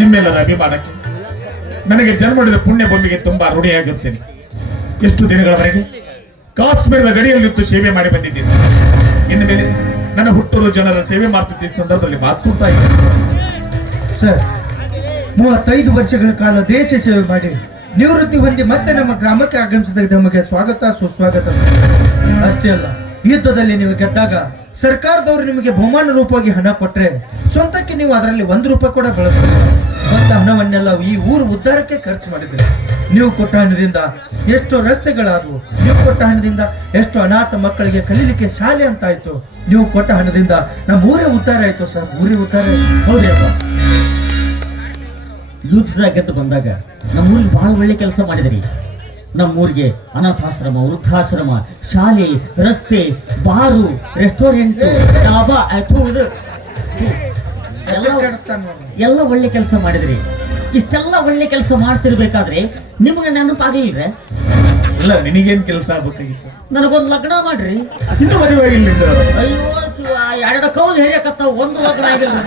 ನಿಮ್ಮೆಲ್ಲರ ಅಭಿಮಾನಕ್ಕೆ ನನಗೆ ಜನ್ಮಡಿದ ಪುಣ್ಯ ಭೂಮಿಗೆ ತುಂಬಾ ಋಣಿಯಾಗಿರುತ್ತೇನೆ. ಎಷ್ಟು ದಿನಗಳವರೆಗೆ ಕಾಶ್ಮೀರದ ಗಡಿಯಲ್ಲಿತ್ತು ಸೇವೆ ಮಾಡಿ ಬಂದಿದ್ದೇನೆ. ಇನ್ನು ಮೇಲೆ ನನ್ನ ಹುಟ್ಟೂರು ಜನರ ಸೇವೆ ಮಾಡ್ತಿದ್ದ ಸಂದರ್ಭದಲ್ಲಿ ಮಾತುಕೊಡ್ತಾ ಇದ್ದೇನೆ. ಸರ್, 35 ವರ್ಷಗಳ ಕಾಲ ದೇಶ ಸೇವೆ ಮಾಡಿ ನಿವೃತ್ತಿ ಹೊಂದಿ ಮತ್ತೆ ನಮ್ಮ ಗ್ರಾಮಕ್ಕೆ ಆಗಮಿಸಿದ ನಮಗೆ ಸ್ವಾಗತ ಸುಸ್ವಾಗತ. ಅಷ್ಟೇ ಅಲ್ಲ, ಯುದ್ಧದಲ್ಲಿ ನೀವು ಗೆದ್ದಾಗ ಸರ್ಕಾರದವರು ನಿಮಗೆ ಬಹುಮಾನ ರೂಪವಾಗಿ ಹಣ ಕೊಟ್ರೆ ಸ್ವಂತಕ್ಕೆ ನೀವು ಅದರಲ್ಲಿ 1 ರೂಪಾಯಿ ಕೂಡ ಬಳಸಲಿಲ್ಲ. ಸ್ವಂತ ಹಣವನ್ನೆಲ್ಲ ಈ ಊರು ಉದ್ಧಾರಕ್ಕೆ ಖರ್ಚು ಮಾಡಿದ್ರೆ ನೀವು ಕೊಟ್ಟ ಹಣದಿಂದ ಎಷ್ಟು ರಸ್ತೆಗಳಾದವು, ನೀವು ಕೊಟ್ಟ ಹಣದಿಂದ ಎಷ್ಟು ಅನಾಥ ಮಕ್ಕಳಿಗೆ ಕಲೀಲಿಕ್ಕೆ ಶಾಲೆ ಅಂತ ಆಯ್ತು, ನೀವು ಕೊಟ್ಟ ಹಣದಿಂದ ನಮ್ಮ ಊರೇ ಉದ್ಧಾರ ಆಯ್ತು ಸರ್, ಊರೇ ಉದ್ಧಾರ. ಹೌದ್ರಿ ಅಪ್ಪ? ಯುದ್ಧದಾಗ ಗೆದ್ದು ಬಂದಾಗ ನಮ್ಮೂರಿಗೆ ಬಹಳ ಒಳ್ಳೆ ಕೆಲಸ ಮಾಡಿದ್ರಿ. ನಮ್ಮೂರಿಗೆ ಅನಾಥಾಶ್ರಮ, ವೃದ್ಧಾಶ್ರಮ, ಶಾಲೆ, ರಸ್ತೆ, ಬಾರು, ರೆಸ್ಟೋರೆಂಟ್, ಡಾಬಾ, ಇದು ಎಲ್ಲ ಒಳ್ಳೆ ಕೆಲಸ ಮಾಡಿದ್ರಿ. ಇಷ್ಟೆಲ್ಲ ಒಳ್ಳೆ ಕೆಲಸ ಮಾಡ್ತಿರ್ಬೇಕಾದ್ರೆ ನಿಮ್ಗೆ ನೆನಪಾಗಲಿಲ್ಲ? ಇಲ್ಲ, ನಿನಗೇನ್ ಕೆಲಸ ಆಗ್ಬೇಕಾಗಿತ್ತು? ನನಗೊಂದು ಲಗ್ನ ಮಾಡ್ರಿ. ಇನ್ನು ಮದುವೆ ಆಗಿಲ್ಲ. ಅಯ್ಯೋ ಶಿವ, 2 ಕೌಲ್ ಹೇಳಕತ್ತಾವ, 1 ಲಗ್ನ ಆಗಿಲ್ಲ.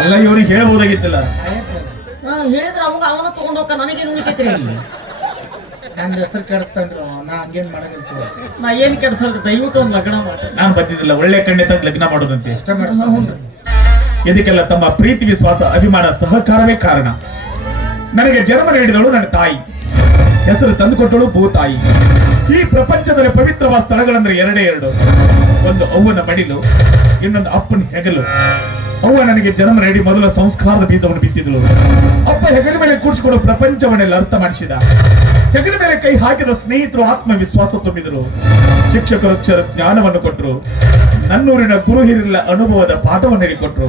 ಅಲ್ಲ, ಇವ್ರಿಗೆ ಹೇಳ್ಬೋದಾಗಿತ್ತಲ್ಲ. ಹೇಳಿದ್ರೆ ಅವನ ತಗೊಂಡ್ ಹೋಗ, ನನಗೇನು ಉಳಿತೈತ್ರಿ ಇಲ್ಲಿ? ನನ್ನ ಹೆಸರು ಕೆಡ್ತಂದ್ರು, ನಾ ಹಂಗೇನ್ ಮಾಡಂಗಿತ್ತು. ನಾ ಏನ್ ಕೆಡ್ಸಲ್ರಿ, ದಯವಿಟ್ಟು ಒಂದು ಲಗ್ನ ಮಾಡ್ರಿ. ನಾನು ಬಂದಿದ್ದಿಲ್ಲ, ಒಳ್ಳೆ ಕಣ್ಣೆ ತಂದು ಲಗ್ನ ಮಾಡೋದಂತೆ. ಇಷ್ಟ ಮಾಡ್ತಾರೆ. ಇದಕ್ಕೆಲ್ಲ ತಮ್ಮ ಪ್ರೀತಿ, ವಿಶ್ವಾಸ, ಅಭಿಮಾನ, ಸಹಕಾರವೇ ಕಾರಣ. ನನಗೆ ಜನ್ಮ ನೀಡಿದಳು ನನ್ನ ತಾಯಿ, ಹೆಸರು ತಂದುಕೊಟ್ಟಳು ಭೂತಾಯಿ. ಈ ಪ್ರಪಂಚದಲ್ಲಿ ಪವಿತ್ರವಾದ ಸ್ಥಳಗಳಂದ್ರೆ 2. ಒಂದು ಅವ್ವನ ಮಡಿಲು, ಇನ್ನೊಂದು ಅಪ್ಪನ ಹೆಗಲು. ಅವ್ವ ನನಗೆ ಜನ್ಮ ನೀಡಿ ಮೊದಲ ಸಂಸ್ಕಾರದ ಬೀಜವನ್ನು ಬಿತ್ತಿದಳು. ಅಪ್ಪ ಹೆಗಲ ಮೇಲೆ ಕೂಡಿಸಿಕೊಂಡು ಪ್ರಪಂಚವನ್ನೆಲ್ಲ ಅರ್ಥ ಮಾಡಿಸಿದ. ಹೆಗಲ ಮೇಲೆ ಕೈ ಹಾಕಿದ ಸ್ನೇಹಿತರು ಆತ್ಮವಿಶ್ವಾಸ ತುಂಬಿದರು. ಶಿಕ್ಷಕರು ಜ್ಞಾನವನ್ನು ಕೊಟ್ಟರು. ನನ್ನೂರಿನ ಗುರು ಹಿರಿಯರ ಅನುಭವದ ಪಾಠವನ್ನು ಹೇಳಿಕೊಟ್ರು.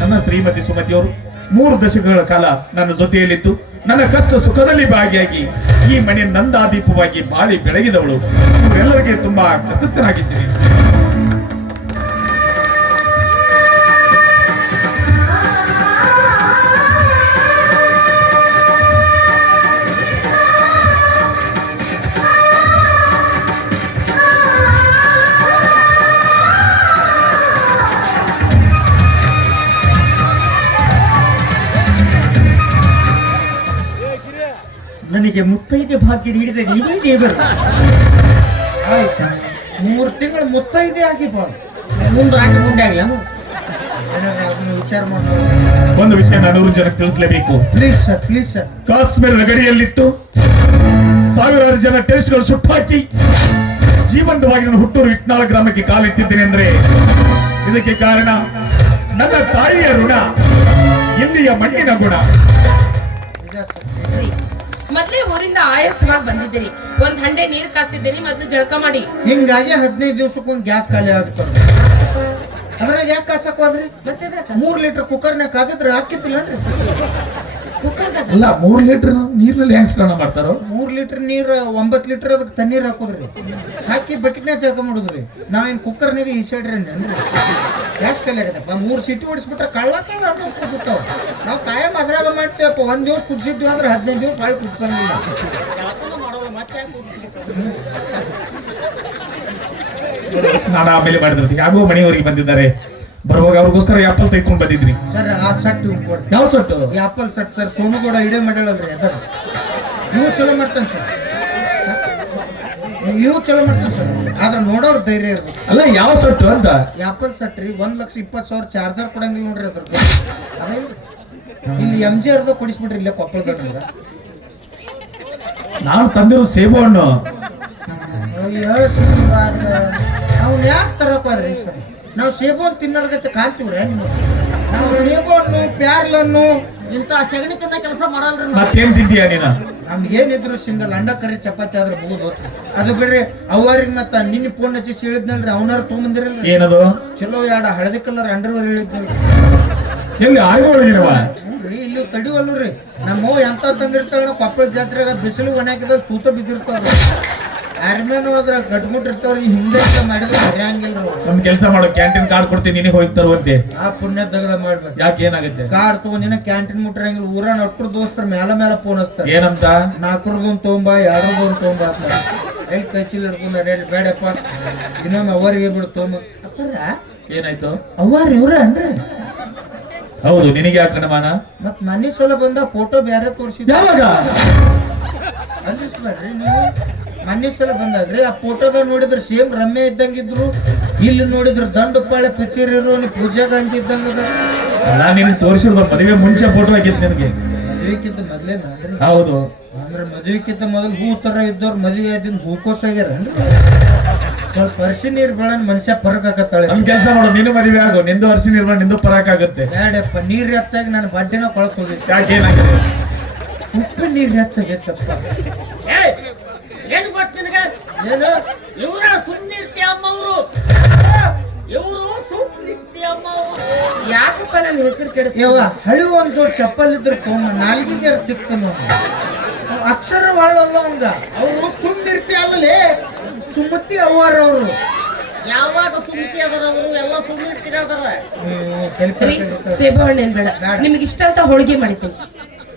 ನನ್ನ ಶ್ರೀಮತಿ ಸುಮತಿಯವರು 3 ದಶಕಗಳ ಕಾಲ ನನ್ನ ಜೊತೆಯಲ್ಲಿದ್ದು ನನ್ನ ಕಷ್ಟ ಸುಖದಲ್ಲಿ ಭಾಗಿಯಾಗಿ ಈ ಮನೆ ನಂದಾದೀಪವಾಗಿ ಬಾಳಿ ಬೆಳಗಿದವಳು. ಇವರೆಲ್ಲರಿಗೆ ತುಂಬಾ ಕೃತಜ್ಞನಾಗಿದ್ದೀನಿ. ನನಗೆ ಮುತ್ತೈದೆ ಭಾಗ್ಯ ನೀಡಿದ ನೀವೇ ದೇವರು. ಆಯ್ತು, 3 ತಿಂಗಳು ಮುತ್ತೈದೆ ಆಗಿ ಬಾಳು. ಮುಂದೆ ಆಗ್ಲಿ ವಿಚಾರ ಮಾಡೋ ಒಂದು ವಿಷಯ ನಾನು 100 ಜನಕ್ಕೆ ತಿಳಿಸಲೇಬೇಕು. Please sir, please sir. ಕಾಶ್ಮೀರದ ಗಡಿಯಲ್ಲಿತ್ತು ಸಾವಿರಾರು ಜನ ಟೆಸ್ಟ್ಗಳು ಸುಟ್ಟಾಕಿ ಜೀವಂತವಾಗಿ ನಾನು ಹುಟ್ಟೂರು ವಿಟ್ನಾಳ ಗ್ರಾಮಕ್ಕೆ ಕಾಲಿಟ್ಟಿದ್ದೇನೆ ಅಂದ್ರೆ ಇದಕ್ಕೆ ಕಾರಣ ನನ್ನ ತಾಯಿಯ ಋಣ, ಇಲ್ಲಿಯ ಮಣ್ಣಿನ ಗುಣ. ಮೊದ್ಲೇ ಊರಿಂದ ಆಯಾಸವಾಗಿ ಬಂದಿದ್ದೀರಿ, 1 ಹಂಡೆ ನೀರ್ ಕಾಸಿದ್ದೀರಿ, ಮೊದ್ಲು ಜಳಕ ಮಾಡಿ. ಹಿಂಗಾಗಿ 15 ದಿವಸಕ್ಕೊಂದು ಗ್ಯಾಸ್ ಖಾಲಿ ಆಗ್ತದೆ. ಅದ್ರಾಗ ಯಾಕೆ ಕಾಸಕ್ ಹೋದ್ರಿ? 3 ಲೀಟರ್ ಕುಕ್ಕರ್ನಾಗ ಕಾದಿದ್ರೆ ಹಾಕಿದ್ದಿಲ್ಲನ್ರಿ? ಅಲ್ಲ, 3 ಲೀಟರ್ ನೀರಿನಲ್ಲಿ ಹೆಂಗ್ ಸ್ನಾನ ಮಾಡ್ತಾರೋ? 3 ಲೀಟರ್ ನೀರ್ 9 ಲೀಟರ್ ಅದಕ್ಕೆ ತಣ್ಣೀರ್ ಹಾಕೋದ್ರಿ, ಹಾಕಿ ಬಕೆಟ್ನಾಗ ಜಳಕ ಮಾಡುದ್ರಿ. ನಾವೇನ್ ಕುಕ್ಕರ್ನಾಗ ಈಸಾಡ್ರಿ ಅಂದ್ರೆ ಗ್ಯಾಸ್ ಖಾಲಿ ಆಗತ್ತಪ್ಪ. 3 ಸಿಟಿ ಹೊಡಿಸ್ಬಿಟ್ರೆ ಕಳ್ಳ ಕೂತಾವ. ನಾವು ಕಾಯಂ ಅದ್ರಾಗ ಮಾಡ್ತೇವಪ್ಪ. 1 ದಿವಸ ಕುದಿಸಿದ್ವಿ ಅಂದ್ರೆ 15 ದಿವಸ ಹಾಳು ಕುದಿಸಂಗಿಲ್ಲ. ಸ್ನಾನ ಆಮೇಲೆ ಮಾಡಿದ್ರಿ. ಯಾಗೋ ಮನೆಯವರಿಗೆ ಬಂದಿದ್ದಾರೆ, ಬರುವಾಗ ಅವ್ರಿಗೋಸ್ಕರ ಆಪಲ್ ತೆಗೆದುಕೊಂಡು ಬಂದಿದ್ರಿ. ಸರ್, ಆ ಸಟ್ ಯಾವ ಸಟ್ಟು? ಆಪಲ್ ಸಟ್ ಸರ್. ಸೋನುಗೌಡ ಇಡೇ ಮಾಡ್ಯಾಳಲ್ರಿ ಅದರ. ಇವು ಚಲೋ ಮಾಡ್ತಾನೆ ಸರ್, ಇವು ಚಲೋ ಮಾಡ್ತಾನೆ ಸರ್. ಆದ್ರೆ ನೋಡೋರು ಧೈರ್ಯ ಇರ್ಬೇಕು. ಅಲ್ಲ, ಯಾವ ಸಟ್ಟು ಅಂತ? ಆಪಲ್ ಸಟ್ ರೀ. 1,20,000 ಚಾರ್ಜರ್ ಕೊಡಂಗಿಲ್ಲ ನೋಡ್ರಿ ಅದ್ರದ್ದು. ಅದೇ ಇಲ್ಲಿ MGRದ ಕೊಡಿಸ್ಬಿಟ್ರಿ ಇಲ್ಲೇ ಕೊಪ್ಪಳದಾಗ. ನಾನು ತಂದಿರೋ ಸೇಬು ಹಣ್ಣು. ಅವ್ನು ಯಾಕೆ ತರಕ್ ಹೋದ್ರಿ ಸರ್? ನಾವು ಸೇಬು ಹಣ್ಣು ತಿನ್ನೋರ್ಗತ್ತೆ ಕಾಣ್ತೀವ್ರಿ. ನಾವು ಸೇಬು ಹಣ್ಣು, ಪ್ಯಾರ್ಲನ್ನು ಇಂತ ಸಗಣಿ ತಿನ್ನ ಕೆಲಸ ಮಾಡಲ್ರಿ. ಮತ್ತೇನ್ ತಿಂತೀಯ ನೀನು? ನಮ್ಗೆ ಏನಿದ್ರು ಸಿಂಗಲ್ ಅಂಡ ಕರಿ ಚಪಾತಿ ಆದ್ರೆ ಮುಗಿದು ಅದು ಬಿಡ್ರಿ. ಅವ್ರಿಗೆ ಮತ್ತ ನಿನ್ನ ಫೋನ್ ಹಚ್ಚಿ ಹೇಳಿದ್ನಲ್ರಿ, ಅವನಾರು ತೊಗೊಂಬಂದಿರಲ್ರಿ. ಏನದು? ಚಲೋ 2 ಹಳದಿ ಕಲರ್ ಅಂಡರ್ವೇರ್ ಹೇಳಿದ್ನಲ್ರಿ. ಎಲ್ಲಿ ಆಯ್ಗೊಳಗಿರವ? ಇಲ್ಲಿ ತಡಿವಲ್ರಿ. ನಮ್ಮ ಎಂತ ತಂದಿರ್ತಾವ ಕೊಪ್ಪಳ ಜಾತ್ರೆಗ ಬಿಸಿಲು ಒಣಾಕಿದ ತೂತ ಬಿದ್ದಿರ್ತಾವ. ಆರ್ಮೇನು ಅದ್ರ ಗಟ್ಮುಟ್ಟಿರ್ತಾವ್ರಿ. ಹಿಂದೆ ಮಾಡಿದ್ರೆ ಹರಿಯಂಗಿಲ್ಲ. ಒಂದ್ ಕೆಲಸ ಮಾಡು, ಕ್ಯಾಂಟೀನ್ ಕಾರ್ಡ್ ಕೊಡ್ತೀನಿ, ನೀನೇ ಹೋಗಿ ತರುವಂತೆ. ಆ ಪುಣ್ಯ ತೆಗದ ಮಾಡ್ಬೇಕು. ಯಾಕೆ, ಏನಾಗುತ್ತೆ? ಕಾರ್ಡ್ ತಗೊಂಡಿನ ಕ್ಯಾಂಟೀನ್ ಮುಟ್ಟಿರಂಗಿಲ್ಲ. ಊರ ನಟ್ರು ದೋಸ್ತರ ಮೇಲೆ ಫೋನ್ ಹಚ್ತಾರೆ. ಏನಂತ? 4ರದೊಂದು ತೊಗೊಂಬ, 2ರದೊಂದು ತೊಗೊಂಬ ಅಂತ. ಎಲ್ಲಿ ಕೈ ಚೀಲ ಹಿಡ್ಕೊಂಡ ಬೇಡಪ್ಪ, ಇನ್ನೊಮ್ಮೆ ಅವರಿಗೆ ಬಿಡು ತೊಗೊಂಬ. ಅಪ್ಪರ ಏನಾಯ್ತು? ಅವ್ವಾರ ಇವ್ರ ಅನ್ರಿ ಹೌದು, ನಿನಗೆ ಯಾಕೆ ಅನುಮಾನ? ಮತ್ ಮನೆ ಸಲ ಬಂದ ಫೋಟೋ ಬೇರೆ ತೋರಿಸಿದ ಯಾವಾಗ? ಅಂದಿಸ್ಬೇಡ್ರಿ ನೀವು. ಮನೆ ಸಲ ಬಂದಾಗ್ರಿ ಆ ಫೋಟೋದಾಗ ನೋಡಿದ್ರೆ ಸೇಮ್ ರಮ್ಯ ಇದ್ದಂಗಿದ್ರು, ಇಲ್ಲಿ ನೋಡಿದ್ರೆ ದಂಡುಪಾಳೆ ಪಿಕ್ಚರ್ ಇರೋ ಪೂಜಾ ಗಾಂಧಿ ಇದ್ದಂಗ. ನಾನು ನಿನಗೆ ತೋರಿಸಿದ ಮದುವೆ ಮುಂಚೆ ಫೋಟೋ ಆಗಿತ್ತು ನಿನಗೆ. ಮದುವೆಕ್ಕಿಂತ ಮೊದ್ಲೇ ನಾನ್ರಿ. ಹೌದು. ಅಂದ್ರೆ ಮದುವೆಕ್ಕಿಂತ ಮೊದಲು ಹೂ ತರ ಇದ್ದವ್ರು ಮದುವೆ ಆದಿನ ಹೂಕೋಸ್ ಆಗ್ಯಾರನ್ರಿ. ಸ್ವಲ್ಪ ಅರ್ಶಿ ನೀರ್ ಬೆಳನ್ ಮನುಷ್ಯ ಪರಕ್ ಆಗತ್ತಾಳೆ. ನಮ್ ಕೆಲಸ ಮಾಡು, ನಿನ್ನ ಮದುವೆ ಆಗು, ನಿಂದು ವರ್ಷ ನಿರ್ಮಾಣ, ನಿಂದು ಪರಾಕ್ ಆಗುತ್ತೆ. ಬ್ಯಾಡಪ್ಪ, ನೀರ್ ಹೆಚ್ಚಾಗಿ ನಾನು ಬಡ್ಡಿನ ಕೊಳಕ್ ಹೋಗಿದ್ದೆ. ಯಾಕೆ ಏನಾಗಿದೆ? ಉಪ್ಪಿನ ನೀರ್ ಹೆಚ್ಚಾಗೈತಪ್ಪ. ಏನ್ ಗೊತ್ತ ನಿನಗೆ? ಏನು ಇವರ ಸುಮ್ನಿರ್ತಿ ಅಮ್ಮವ್ರು, ಇವರು ಸುಮ್ನಿರ್ತಿ ಅಮ್ಮವ್ರು. ಯಾಕಪ್ಪ ನನ್ನ ಹೆಸರು ಕೆಡಿಸ್ತೀಯ? ಯವ್ವ ಹಳಿ ಒಂದ್ ಜೋಡ್ ಚಪ್ಪಲ್ ಇದ್ರ ತೊಗೊಂಡ ನಾಲ್ಗಿಗೆ ತಿಕ್ತಾನ. ಅಕ್ಷರ ಒಳ್ಳಲ್ಲ ಅವಂಗ. ಅವ್ರು ಸುಮ್ಮಿರ್ತಿ ಅಲ್ಲಲೇ ಸುಮತಿ ಅವ್ವಾರ ಅವರು. ಯಾವಾಗ ಸುಮ್ತಿ ಅದರ ಅವರು ಎಲ್ಲ ಸುಮ್ನಿರ್ತೀರ ಅದರ. ರೀ, ಸೇಬುಹಣ್ಣು ಏನ್ ಬೇಡ, ನಿಮ್ಗೆ ಇಷ್ಟ ಅಂತ ಹೋಳಿಗೆ ಮಾಡಿದ್ದೀನಿ.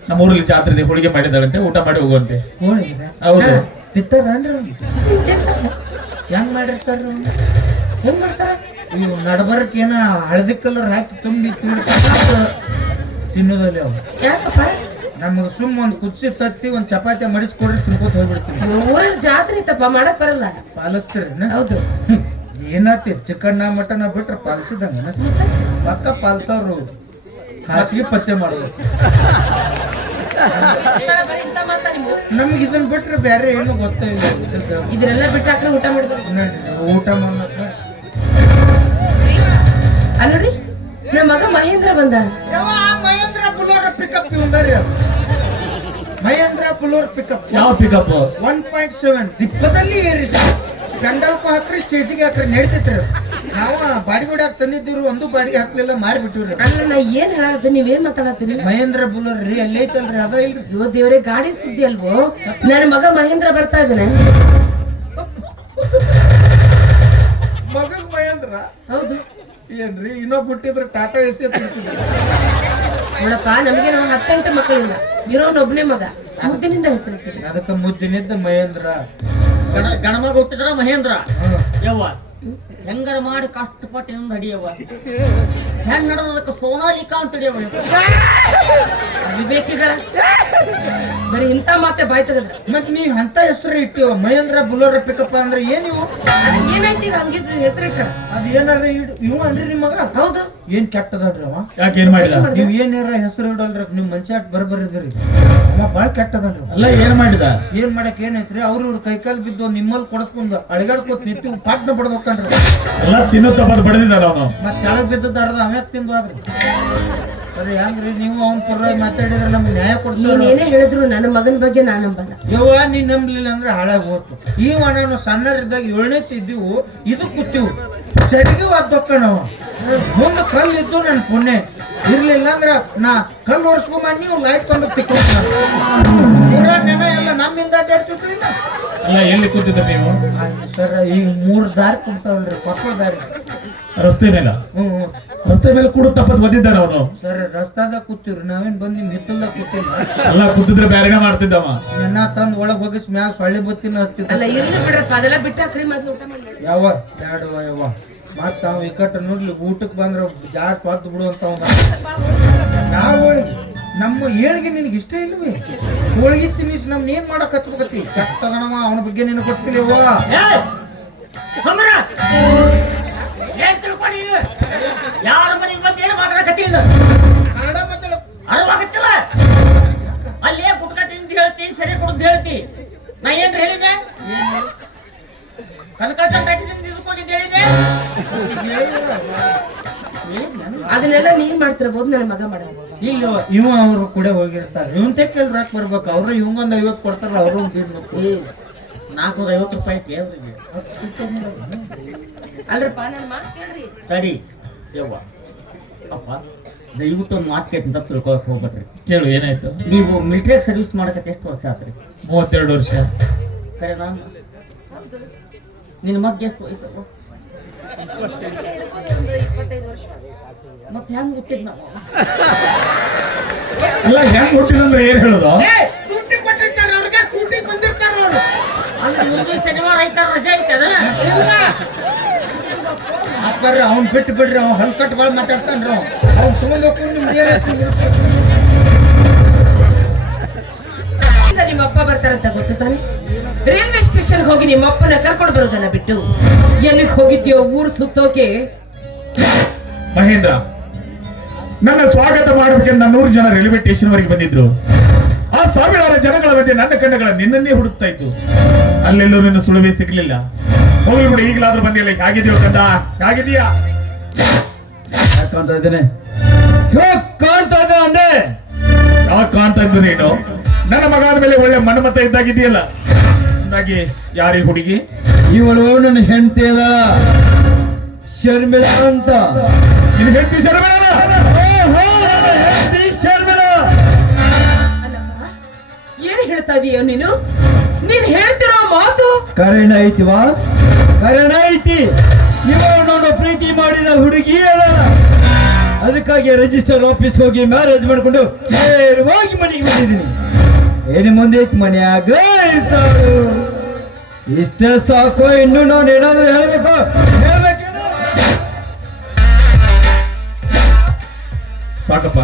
ನಮ್ಮ ಊರಲ್ಲಿ ಜಾತ್ರೆ ಇದೆ, ಹೋಳಿಗೆ ಮಾಡಿದಾಳಂತೆ, ಊಟ ಮಾಡಿ ಹೋಗುವಂತೆ. ಹೌದು. ತಿಂತಾರನ್ರಿ? ತಿಂತಾರೆ. ಹೆಂಗ್ ಮಾಡಿರ್ತಾರ್ರಿ ಅವ್ನ? ಹೆಂಗ್ ಮಾಡ್ತಾರ? ಇವ್ ನಡಬರಕ್ ಏನ ಹಳದಿ ಕಲರ್ ಹಾಕಿ ತುಂಬಿ ತಿನ್ನೋದಲ್ಲಿ ಅವ್. ಯಾಕಪ್ಪ? ನಮಗ ಸುಮ್ ಒಂದ್ ಕುಚ್ಚಿ ತತ್ತಿ ಒಂದ್ ಚಪಾತಿ ಮಡಿಸ್ ಕೊಡ್ರಿ ತಿನ್ಕೋತ ಹೋಗ್ಬಿಡ್ತೀನಿ. ಊರಲ್ಲಿ ಜಾತ್ರೆ ಇತ್ತಪ್ಪ, ಮಾಡಕ್ ಬರಲ್ಲ. ಪಾಲಿಸ್ತೀರಿ? ಹೌದು. ಏನಾತಿ ಚಿಕನ್ ಮಟನ್ ಬಿಟ್ರೆ ಪಾಲಿಸಿದಂಗ ಪಕ್ಕ ಪಾಲ್ಸವ್ರು ಹಾಸಿಗೆ ಪತ್ತೆ ಮಾಡ್ಬೇಕು. ಬರೀ ಇಂಥ ಮಾತಾ ನೀವು? ನಮ್ಗೆ ಇದನ್ ಬಿಟ್ರೆ ಬೇರೆ ಏನು ಗೊತ್ತೇ ಇಲ್ಲ. ಇದನ್ನೆಲ್ಲ ಬಿಟ್ಟು ಹಾಕ್ರೆ ಊಟ ಮಾಡ್ಬೇಕು. ಊಟ ಮಾಡ್ಲಕ್ಕ ಅಲ್ರಿ, ನಮ್ಮ ಮಗ ಮಹೇಂದ್ರ ಬಂದ. ಮಹೇಂದ್ರ ಬುಲೋರ್ ಪಿಕಪ್ ಇವಂದಾರಿ. ಮಹೇಂದ್ರ ಬುಲೋರ್ ಪಿಕಪ್ ಯಾವ ಪಿಕಪ್? 1.7 ದಿಬ್ಬದಲ್ಲಿ ಏರಿದೆ. ಪೆಂಡಲ್ಕು ಹಾಕ್ರಿ, ಸ್ಟೇಜಿಗೆ ಹಾಕ್ರಿ, ನಡೀತೈತ್ರಿ. ನಾವು ಬಾಡಿಗೆ ತಂದಿದ್ದೀವ್ರಿ, ಒಂದು ಬಾಡಿಗೆ ಹಾಕ್ಲಿಲ್ಲ, ಮಾರಿ ಬಿಟ್ಟಿವ್ರಿ. ಅಲ್ಲ, ನಾ ಏನ್ ಹೇಳತ್ತೆ, ನೀವೇನ್ ಮಾತಾಡತ್ತೀರಿ? ಮಹೇಂದ್ರ ಬುಲೋರ್ ರೀ, ಅಲ್ಲಿ ಐತಲ್ರಿ, ಅದ ಇಲ್ರಿ? ಅಯ್ಯೋ ದೇವ್ರೆ, ಗಾಡಿ ಸುದ್ದಿ ಅಲ್ವೋ? ನನ್ನ ಮಗ ಮಹೇಂದ್ರ ಬರ್ತಾ ಇದ್ದಾನೆ. ಮಗಗ್ ಮಹೇಂದ್ರ? ಹೌದು. ಏನ್ರಿ ಇನ್ನೊಬ್ಬ ಬಿಟ್ಟಿದ್ರೆ ಟಾಟಾ ಎಸಿ ನೋಡಪ್ಪ, ನಮಗೆ ನಾವು 10 ಮಕ್ಕಳಿಲ್ಲ, ಇರೋನೊಬ್ನೇ ಮಗ, ಮುದ್ದಿನಿಂದ ಹೆಸರಿಟ್ಟಿದೆ. ಅದಕ್ಕೆ ಮುದ್ದಿನಿದ್ದ ಮಹೇಂದ್ರ. ಗಣಮಗ ಹುಟ್ಟಿದ್ರ ಮಹೇಂದ್ರ. ಯವ್ವ ಹೆಂಗಾರ ಮಾಡಿ ಕಷ್ಟಪಟ್ಟು ನಡಿಯವ್ವ. ಹೆಂಗ್ ನಡೆದದಕ್ಕೆ ಸೋನಾಲಿಕಾ ಅಂತ ಹಿಡಿಯವ. ವಿವೇಕಿಗಳ ಬರೀ ಇಂಥ ಮಾತೆ ಬಾಯ್ ತೆಗದ್ರ. ಮತ್ ನೀವ್ ಅಂತ ಹೆಸರು ಇಟ್ಟಿವ ಮಹೇಂದ್ರ ಬುಲೋರ ಪಿಕಪ್ ಅಂದ್ರೆ ಏನಿವು? ಏನಾಯ್ತು ಈಗ ಹಂಗೆ ಹೆಸರಿಟ್ಟ? ಅದ್ ಏನಾರ ಇವ ಅನ್ರಿ ನಿಮ್ ಮಗ? ಹೌದು. ಏನ್ ಕೆಟ್ಟದಲ್ರಿ ಅವ? ಯಾಕೆ ಏನ್ ಮಾಡಿಲ್ಲ? ನೀವ್ ಏನಾರ ಹೆಸರು ಇಡಲ್ರಿ, ನಿಮ್ ಮನುಷ್ಯ ಬರ್ಬರಿದ್ರಿ. ಅವ ಬಾಳ್ ಕೆಟ್ಟದಲ್ರಿ. ಅಲ್ಲ, ಏನ್ ಮಾಡಿದ? ಏನ್ ಮಾಡಕ್ ಏನೈತ್ರಿ? ಅವ್ರ ಕೈಕಾಲ್ ಬಿದ್ದು ನಿಮ್ಮಲ್ಲಿ ಕೊಡಸ್ಕೊಂಡ್ ಅಳಿಗಾಡ್ಸ್ಕೊತ್ ನಿಂತು ಪಾಟ್ನ ಬಡ್ದೋಕಂಡ್ರಿ. ಎಲ್ಲ ತಿನ್ನೋ ತಪ್ಪದ್ ಬಡದಿದ್ದಾರ ಅವನು. ಮತ್ ಕೆಳಗ್ ಬಿದ್ದದ ಅರ್ಧ ಅವ್ಯಾಕ್ ತಿಂದು ಆದ್ರಿ. ಸರಿ ಹೆಂಗ್ರಿ ನೀವು ಅವ್ನ ಪುರ ಮಾತಾಡಿದ್ರೆ ನಮ್ಗೆ ನ್ಯಾಯ ಕೊಡ್ಸೋರು. ನೀನೇನೇ ಹೇಳಿದ್ರು ನನ್ನ ಮಗನ ಬಗ್ಗೆ ನಾನು ನಂಬಲ್ಲ. ಯವ್ವ ನೀನ್ ನಂಬ್ಲಿಲ್ಲ ಅಂದ್ರೆ ಹಾಳಾಗಿ ಹೋತು. ಇವ ನಾನು ಸಣ್ಣರಿದ್ದಾಗ 7ನೇ ಇದ್ದೀವು, ಇದು ಕೂತೀವು ಚಡಿಗೆ ಒದ್ದೊಕ್ಕ ನಾವು ಮುಂದ ಕಲ್ಲು ಇದ್ದು ನನ್ ಪುಣ್ಯ ಇರ್ಲಿಲ್ಲ ಅಂದ್ರ ನಾ ಕಲ್ಲು ಒರ್ಸ್ಕೊಂಬ, ನೀವು ಲೈಟ್ ಕೊಂಡು ತಿಕ್ಕೊಂಡ ಪೂರ ನೆನ ಎಲ್ಲ ನಮ್ಮಿಂದ ಅಡ್ಡಾಡ್ತಿತ್ತು. ಇಲ್ಲ ಅಲ್ಲ, ಎಲ್ಲಿ ಕೂತಿದ್ದ ನೀವು? ಸರ್ ಈಗ 3 ದಾರಿ ಕುಂತಾವಲ್ರಿ, ಕೊಪ್ಪಳ ದಾರಿ. ರಸ್ತೆ ಮೇಲೆ? ಹ್ಮ್ ರಸ್ತೆ ಮೇಲೆ ಕೂಡ ತಪ್ಪದ್ ಒದ್ದಿದ್ದಾನ ಅವನು. ಸರ್ ರಸ್ತಾದಾಗ ಕೂತಿವ್ರಿ, ನಾವೇನ್ ಬಂದ್ ನಿಮ್ ಹಿತ್ತಲ್ದಾಗ ಕೂತಿಲ್ಲ. ಎಲ್ಲ ಕೂತಿದ್ರೆ ಬ್ಯಾರೇನ ಮಾಡ್ತಿದ್ದವ. ನೆನ ತಂದ್ ಒಳಗ್ ಹೋಗಿಸ್ ಮ್ಯಾಗ ಸೊಳ್ಳೆ ಬತ್ತಿನ ಹಚ್ತಿದ್ದ. ಅಲ್ಲ, ಇರ್ಲಿ ಬಿಡ್ರಪ್ಪ, ಅದೆಲ್ಲ ಬಿಟ್ಟಾಕ್ರಿ, ಮೊದ್ಲು ಊಟ ಮಾಡಿ. ಯಾವ ಬ್ಯಾಡವ ಯವ್ವ, ಮತ್ತ ಅವ್ ಇಕ್ಕಟ್ಟ ನೋಡ್ಲಿ ಊಟಕ್ ಬಂದ್ರ ಜಾರ್ ಸ್ವಾದ್ ಬಿಡು ಅಂತ ಯಾವ ಹೋಳಿಗೆ ನಮ್ಮ ಏಳಿಗೆ ನಿನಗೆ ಇಷ್ಟ ಇಲ್ವೇ? ಹೋಳಿಗೆ ತಿನ್ನಿಸಿ ನಮ್ನ ಏನ್ ಮಾಡಕ್ ಹಚ್ಬೇಕತಿ? ಕೆಟ್ಟದನವ, ಅವನ ಬಗ್ಗೆ ನಿನಗೆ ಗೊತ್ತಿಲ್ಲವ್ವ. ಏನ್ ತಿಳ್ಕೊಂಡಿ? ಯಾರ ಮನೆಗೆ ಬಂದು ಏನು ಮಾತಾಡಕತ್ತಿಲ್ಲ? ಕನ್ನಡ ಮಾತಾಡ ಅರ್ವಾಗತ್ತಿಲ್ಲ. ಅಲ್ಲಿ ಗುಟ್ಕ ತಿಂದು ಹೇಳ್ತಿ, ಸರಿ ಕುಡ್ದು ಹೇಳ್ತಿ. ನಾ ಏನ್ ಹೇಳಿದೆ? ಕನಕಾಚ ತಿಳ್ಕೊಂಡಿದ್ದು ಹೇಳಿದೆ. ಅದನ್ನೆಲ್ಲ ನೀನ್ ಮಾಡ್ತಿರ್ಬೋದು, ನನ್ನ ಮಗ ಮಾಡ. ಇಲ್ಲ ಇವ ಅವ್ರು ಕೂಡ ಹೋಗಿರ್ತಾರ, ಇವನ್ ತೆಕ್ಕಲ್ ರಾಕ್ ಬರ್ಬೇಕು. ಅವ್ರು ಇವಂಗೊಂದ್ 50 ಕೊಡ್ತಾರ, ಅವ್ರು ಒಂದ್ 450 ರೂಪಾಯಿ ಕೇವ್ರಿಗೆ. ಅಲ್ರಪ್ಪ, ನನ್ನ ಮಾತು ಕೇಳ್ರಿ. ತಡಿ ಯವ್ವ, ಅಪ್ಪ ದಯವಿಟ್ಟು ಒಂದು ಮಾತು ಕೇಳ್ತಿಂತ ತಿಳ್ಕೊಳಕ್ ಹೋಗ್ಬೇಡ್ರಿ. ಕೇಳು, ಏನಾಯ್ತು? ನೀವು ಮಿಲಿಟರಿ ಸರ್ವಿಸ್ ಮಾಡಕ್ಕೆ ಎಷ್ಟು ವರ್ಷ ಆತ್ರಿ? 32 ವರ್ಷ. ಕರೆ ನಾನು ನಿನ್ನ ಮಗ್ಗೆ ಎಷ್ಟು ವಯಸ್ಸು? 25 ವರ್ಷ. ಮತ್ತೆ ಹೆಂಗ್ ಹುಟ್ಟಿದ್ ನಾವು? ಅಲ್ಲ, ಹೆಂಗ್ ಹುಟ್ಟಿದಂದ್ರೆ ಏನ್ ಹೇಳುದು? ಸೂಟಿ ಕೊಟ್ಟಿರ್ತಾರ ಅವ್ರಿಗೆ, ಸೂಟಿ ಬಂದಿರ್ತಾರ ಅವ್ರು. ಅಂದ್ರೆ ಇವ್ರಿಗೆ ಶನಿವಾರ ಐತಾರ ರಜೆ ಐತದ? ಆ ಬರ್ರಿ ಅವ್ನ್ ಬಿಟ್ಟು ಬಿಡ್ರಿ ಅವ್ನ್ ಹಲ್ಕಟ್ಗಳು ಮಾತಾಡ್ತಾನ್ರಿ ಅವ್ನ್ ತಗೊಂಡ್ ಹೋಗ್ಕೊಂಡು ನಿಮ್ದು ಈಗ ನಿಮ್ಮ ಅಪ್ಪ ಬರ್ತಾರಂತ ಗೊತ್ತು ತಾನೆ? ರೈಲ್ವೆ ಸ್ಟೇಷನ್ ಹೋಗಿ ನಿಮ್ಮ ಅಪ್ಪನ ಕರ್ಕೊಂಡು ಬರೋದನ್ನ ಬಿಟ್ಟು ಎಲ್ಲಿಗೆ ಹೋಗಿದ್ಯೋ ಊರು ಸುತ್ತೋಕೆ? ಮಹೇಂದ್ರ, ನನ್ನ ಸ್ವಾಗತ ಮಾಡಬೇಕೆಂದು 100 ಜನ ರೈಲ್ವೆ ಸ್ಟೇಷನ್ ವರೆಗೆ ಬಂದಿದ್ರು. ಆ ಸಾವಿರಾರು ಜನಗಳ ಮಧ್ಯೆ ನನ್ನ ಕಣ್ಣುಗಳ ನಿನ್ನನ್ನೇ ಹುಡುಕ್ತಾ ಇತ್ತು. ಅಲ್ಲೆಲ್ಲೂ ನಿನ್ನ ಸುಳಿವೆ ಸಿಗ್ಲಿಲ್ಲ. ಹೋಗ್ಲಿ ಬಿಡು, ಈಗಲಾದ್ರೂ ಬಂದಿಲ್ಲ. ಹೇಗಿದೆಯೋ ಕಂದ? ಹೇಗಿದೀಯಾ? ಕಾಣ್ತಾ ಇದ್ದೇನೆ ಕಾಣ್ತಾ ಇದ್ದೇನೆ ಅಂದೆ. ಯಾಕೆ ಕಾಣ್ತಾ ಇದ್ದು ನೀನು? ನನ್ನ ಮಗನ ಮೇಲೆ ಒಳ್ಳೆ ಮನ್ಮತ ಇದ್ದಾಗಿದೆಯಲ್ಲ. ಅಂದಾಗಿ ಯಾರೀ ಹುಡುಗಿ? ಇವಳು ನನ್ನ ಹೆಂಡತಿ ಅದ ಶರ್ಮಿಳಾ ಅಂತ. ನಿನ್ನ ಹೆಂಡತಿ ಶರ್ಮಿಳಾ? ಅಲ್ಲಪ್ಪ, ಏನ್ ಹೇಳ್ತಾ ಇದೀಯೋ ನೀನು? ನೀನ್ ಹೇಳ್ತಿರೋ ಮಾತು ಕರೆಣ ಐತಿವಾ? ಕರೆಣ ಐತಿ. ಇವಳು ನನ್ನ ಪ್ರೀತಿ ಮಾಡಿದ ಹುಡುಗಿ ಅದ. ಅದಕ್ಕಾಗಿ ರಿಜಿಸ್ಟರ್ ಆಫೀಸ್ ಹೋಗಿ ಮ್ಯಾರೇಜ್ ಮಾಡ್ಕೊಂಡು ನೇರವಾಗಿ ಮನೆಗೆ ಬಂದಿದ್ದೀನಿ. ಏನೇ ಮುಂದೆ ಮನ್ಯಾಗ ಇರ್ತಾಳು. ಇಷ್ಟೇ ಸಾಕು, ಇನ್ನು ನಾನು ಏನಾದ್ರು ಹೇಳ್ಬೇಕು? ಸಾಕಪ್ಪ,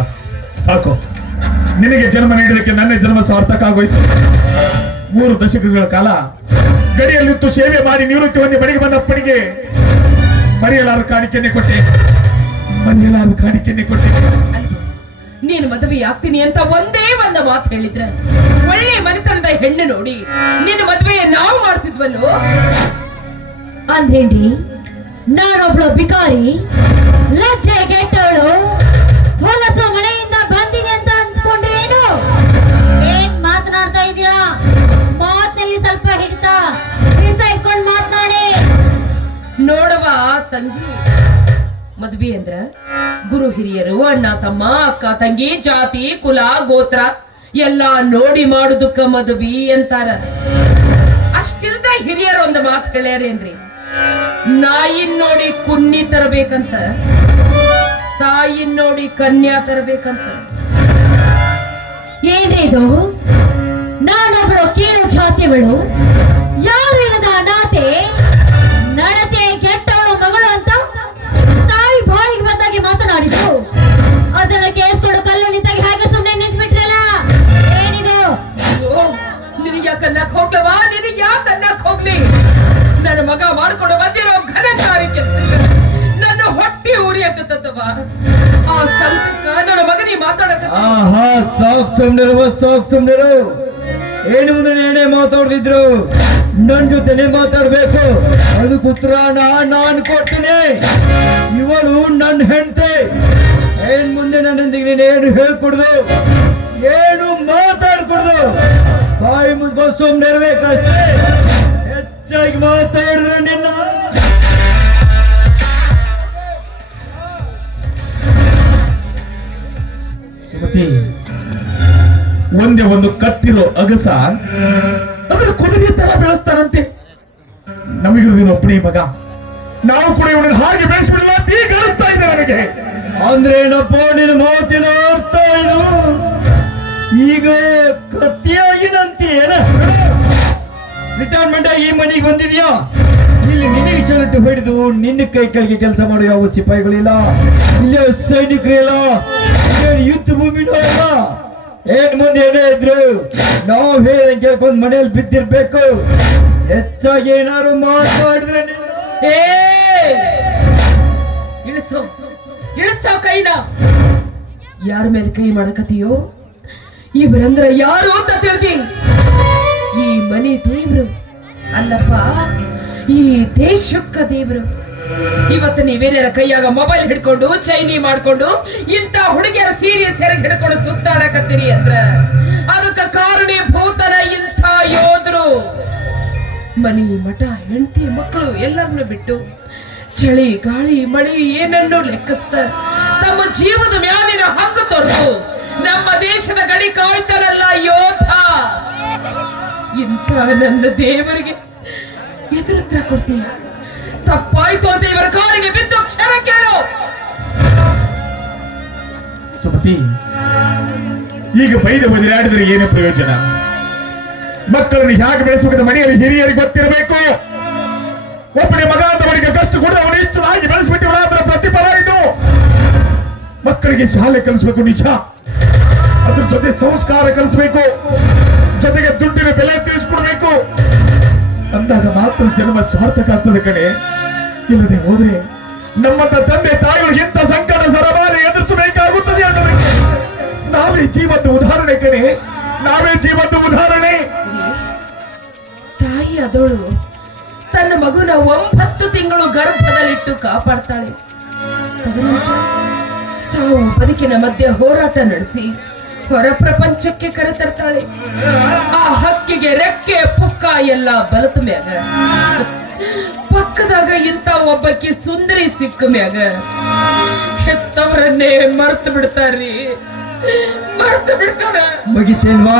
ಸಾಕು. ನಿನಗೆ ಜನ್ಮ ನೀಡಲಿಕ್ಕೆ ನನ್ನ ಜನ್ಮ ಸಾರ್ಥಕ ಆಗೋಯ್ತು. 3 ದಶಕಗಳ ಕಾಲ ಗಡಿಯಲ್ಲಿತ್ತು ಸೇವೆ ಮಾಡಿ ನಿವೃತ್ತಿ ಹೊಂದಿ ಮನೆಗೆ ಬಂದ ಅಪ್ಪನಿಗೆ ಮರೆಯಲಾದ ಕಾಣಿಕೆಯನ್ನೇ ಕೊಟ್ಟೆ. ನೀನು ಮದುವೆ ಆಗ್ತೀನಿ ಅಂತ ಒಂದೇ ಒಂದು ಮಾತು ಹೇಳಿದ್ರೆ ಒಳ್ಳೆ ಮನೆತನದ ಹೆಣ್ಣು ನೋಡಿ ನಿನ್ನ ಮದುವೆ ನಾವು ಮಾಡ್ತಿದ್ವಲ್ಲೋ. ಅಂದ್ರೇನ್ರಿ, ನಾನೊಬ್ಳು ಬಿಕಾರಿ, ಲಜ್ಜೆ ಗೆಟ್ಟವಳು, ಹೊಲಸು ಮನೆಯಿಂದ ಬಂದಿನಿ ಅಂತ ಅಂದ್ಕೊಂಡ್ರೇನು? ಏನ್ ಮಾತನಾಡ್ತಾ ಇದ್ದೀರಾ? ಮಾತಿನಲ್ಲಿ ಸ್ವಲ್ಪ ಹಿಡ್ತಾ ಇಟ್ಕೊಂಡು ಮಾತನಾಡಿ. ನೋಡವ ತಂಗಿ, ಮದ್ವೆ ಅಂದ್ರ ಗುರು ಹಿರಿಯರು, ಅಣ್ಣ ತಮ್ಮ, ಅಕ್ಕ ತಂಗಿ, ಜಾತಿ ಕುಲ ಗೋತ್ರ ಎಲ್ಲಾ ನೋಡಿ ಮಾಡುದಕ್ಕ ಮದುವೆ ಅಂತಾರ. ಅಷ್ಟಿಲ್ದ ಹಿರಿಯರು ಒಂದು ಮಾತು ಹೇಳ್ಯಾರೇನ್ರಿ, ನಾಯಿನ್ ನೋಡಿ ಕುನ್ನಿ ತರಬೇಕಂತ, ತಾಯಿನ್ ನೋಡಿ ಕನ್ಯಾ ತರಬೇಕಂತ. ಏನ್ರಿ ಇದು? ನಾನೊಬ್ಳು ಕೀಳು ಜಾತಿಯವಳು, ಯಾರು ಇಲ್ಲದ ಅನಾಥೆ, ನಡತೆ ಕೆಟ್ಟವಳು ಮಗಳು ಅಂತ ತಾಯಿ ಬಾಯಿಗೆ ಬಂದಾಗಿ ಮಾತನಾಡಿದ್ರು. ಅದನ್ನ ಕೇಳಿಸ್ಕೊಂಡು ಕಲ್ಲು ನಿಂತಾಗಿ ಹಾಗೆ ಸುಮ್ಮನೆ ನಿಂತ್ಬಿಟ್ರಲ್ಲ, ಏನಿದು? ನಿನಗೆ ಯಾಕನ್ನಕ್ ಹೋಗ್ಲವಾ? ನಿನಗೆ ಯಾಕನ್ನಕ್ ಹೋಗ್ಲಿ? ನನ್ನ ಮಗ ಮಾಡ್ಕೊಂಡು ಬಂದಿರೋ ಘನಕಾರಿ ಕೆಲಸ ನನ್ನ ಹೊಟ್ಟೆ ಉರಿಯಕತ್ತವ. ಆ ಸಂತಕ ನನ್ನ ಮಗನಿ ಮಾತಾಡಕ ಸಾಕ್ ಸುಮ್ನಿರು. ಏನು ಮುಂದೆ ಏನೇ ಮಾತಾಡ್ತಿದ್ರು ನನ್ ಜೊತೆನೆ ಮಾತಾಡ್ಬೇಕು. ಅದಕ್ಕೆ ಉತ್ತರ ನಾನು ಕೊಡ್ತೀನಿ. ಇವಳು ನನ್ನ ಹೆಂಡತಿ. ಏನ್ ಮುಂದೆ ನನ್ನೊಂದಿಗೆ ನೀನು ಏನು ಹೇಳ್ಕೊಡ್ದು, ಏನು ಮಾತಾಡ್ಕೊಡ್ದು. ಬಾಯಿ ಮುಚ್ಕೋ ಸುಮ್ನಿರ್ಬೇಕಷ್ಟೇ. ಹೆಚ್ಚಾಗಿ ಮಾತಾಡಿದ್ರೆ ನಿನ್ನ ಸುಮತಿ, ಒಂದೇ ಒಂದು ಕತ್ತಿರೋ ಅಗಸ ಅದರ ಕುದುರೆ ತರ ಬೆಳೆಸ್ತಾನಂತೆ. ನಮಗಿರೋದಿನ ಒಬ್ಬನೇ ಮಗ, ನಾವು ಕೂಡ ಇವಳನ್ನು ಹಾಗೆ ಬೆಳೆಸಿಬಿಡುವ ಅಂತ ಈಗ ಅನಿಸ್ತಾ ಇದೆ ನನಗೆ. ಅಂದ್ರೆ ಏನಪ್ಪ ನಿನ್ನ ಮಾತಿನ ಅರ್ಥ? ಇದು ಈಗ ಕತ್ತಿಯಾಗಿನಂತೆ ಏನ? ರಿಟೈರ್ಮೆಂಟ್ ಆಗಿ ಈ ಮನೆಗೆ ಬಂದಿದ್ಯಾ? ಇಲ್ಲಿ ನಿನಗೆ ಶರ್ಟ್ ಹೊಡೆದು ನಿನ್ನ ಕೈ ಕೆಳಗೆ ಕೆಲಸ ಮಾಡೋ ಯಾವ ಸಿಪಾಯಿಗಳಿಲ್ಲ, ಇಲ್ಲಿ ಸೈನಿಕರಿಲ್ಲ, ಯುದ್ಧ ಭೂಮಿನೂ ಇಲ್ಲ. ಏನ್ ಮುಂದೆ ಏನೇ ಇದ್ರು ನಾವು ಹೇಳಿದಂಗೆ ಕೇಳ್ಕೊಂಡ್ ಮನೆಯಲ್ಲಿ ಬಿದ್ದಿರ್ಬೇಕು. ಹೆಚ್ಚಾಗಿ ಏನಾರು ಮಾತಾಡಿದ್ರೆ ಇಳಿಸೋ ಕೈನ. ಯಾರ ಮೇಲೆ ಕೈ ಮಾಡಕತ್ತೀಯೋ? ಇವರಂದ್ರ ಯಾರು ಅಂತ ತಿಳ್ದಿ? ಈ ಮನೆ ದೇವ್ರು ಅಲ್ಲಪ್ಪ, ಈ ದೇಶಕ್ಕ ದೇವ್ರು. ಇವತ್ತು ನೀವೇನಾರ ಕೈಯಾಗ ಮೊಬೈಲ್ ಹಿಡ್ಕೊಂಡು ಚೈನಿ ಮಾಡ್ಕೊಂಡು ಇಂತ ಹುಡುಗಿಯರ ಸೀರಿಯಸ್ ಸೆರೆಗೆ ಹಿಡ್ಕೊಂಡು ಸುತ್ತಾಡಕತ್ತೀರಿ ಅಂದ್ರ ಅದಕ್ಕ ಕಾರಣೀಭೂತನ ಇಂಥ ಯೋಧರು. ಮನಿ ಮಠ ಹೆಂಡತಿ ಮಕ್ಕಳು ಎಲ್ಲರನ್ನು ಬಿಟ್ಟು ಚಳಿ ಗಾಳಿ ಮಳೆ ಏನನ್ನು ಲೆಕ್ಕಿಸ್ತ ತಮ್ಮ ಜೀವದ ಮ್ಯಾಲಿನ ಹಕ್ಕು ತೊರೆದು ನಮ್ಮ ದೇಶದ ಗಡಿ ಕಾಯ್ತಾರಲ್ಲ ಯೋಧ. ಇಂಥ ನನ್ನ ದೇವರಿಗೆ ಎದುರುತ್ರ ಕೊಡ್ತೀಯ? ತಪ್ಪಾಯ್ತು ಅಂತ ಇವರ ಕಾಲಿಗೆ ಬಿದ್ದು ಕ್ಷಮ ಕೇಳು. ಸುಮತಿ, ಈಗ ಬೈದು ಬದಿರಾಡಿದ್ರೆ ಏನೇ ಪ್ರಯೋಜನ? ಮಕ್ಕಳನ್ನು ಹೇಗೆ ಬೆಳೆಸಬೇಕಂತ ಮನೆಯಲ್ಲಿ ಹಿರಿಯರಿಗೆ ಗೊತ್ತಿರಬೇಕು. ಒಬ್ಬನೇ ಮಗ ಅಂತವನಿಗೆ ಕಷ್ಟ ಕೊಡು, ಅವನು ಇಷ್ಟನಾಗಿ ಬೆಳೆಸ್ಬಿಟ್ಟಿವನ ಅದರ ಪ್ರತಿಫಲ ಇದು. ಮಕ್ಕಳಿಗೆ ಶಾಲೆ ಕಲಿಸ್ಬೇಕು ನಿಜ, ಅದ್ರ ಜೊತೆ ಸಂಸ್ಕಾರ ಕಲಿಸ್ಬೇಕು, ಜೊತೆಗೆ ದುಡ್ಡಿನ ಬೆಲೆ ತಿಳಿಸ್ಕೊಡ್ಬೇಕು. ಅಂದಾಗ ಮಾತ್ರ ಜನ್ಮ ಸಾರ್ಥಕ ಆಗ್ತದೆ ಕಣೆ. ಇಲ್ಲದೆ ಹೋದ್ರೆ ನಮ್ಮಂತ ತಂದೆ ತಾಯಿಗಳು ಇಂಥ ಸಂಕಟ ಸರಮಾರಿ ಎದುರಿಸಬೇಕಾಗುತ್ತದೆ ಅನ್ನೋದಕ್ಕೆ ನಾವೇ ಜೀವದ ಉದಾಹರಣೆ ಕಣೆ, ನಾವೇ ಜೀವದ ಉದಾಹರಣೆ. ತಾಯಿ ಅದೋಳು ತನ್ನ ಮಗುನ 9 ತಿಂಗಳು ಗರ್ಭದಲ್ಲಿಟ್ಟು ಕಾಪಾಡ್ತಾಳೆ. ತದನಂತರ ಸಾವು ಬದುಕಿನ ಮಧ್ಯೆ ಹೋರಾಟ ನಡೆಸಿ ಹೊರ ಪ್ರಪಂಚಕ್ಕೆ ಕರೆತರ್ತಾಳೆ. ಆ ಹಕ್ಕಿಗೆ ರೆಕ್ಕೆ ಪುಕ್ಕ ಎಲ್ಲ ಬಲತ ಮ್ಯಾಗ ಪಕ್ಕದಾಗ ಇಂತ ಒಬ್ಬಕ್ಕಿ ಸುಂದರಿ ಸಿಕ್ಕ ಮ್ಯಾಗ ಹೆತ್ತವರನ್ನೇ ಮರ್ತು ಬಿಡ್ತಾರ್ರಿ, ಮರ್ತು ಬಿಡ್ತಾರ. ಮುಗಿತೇನ್ವಾ?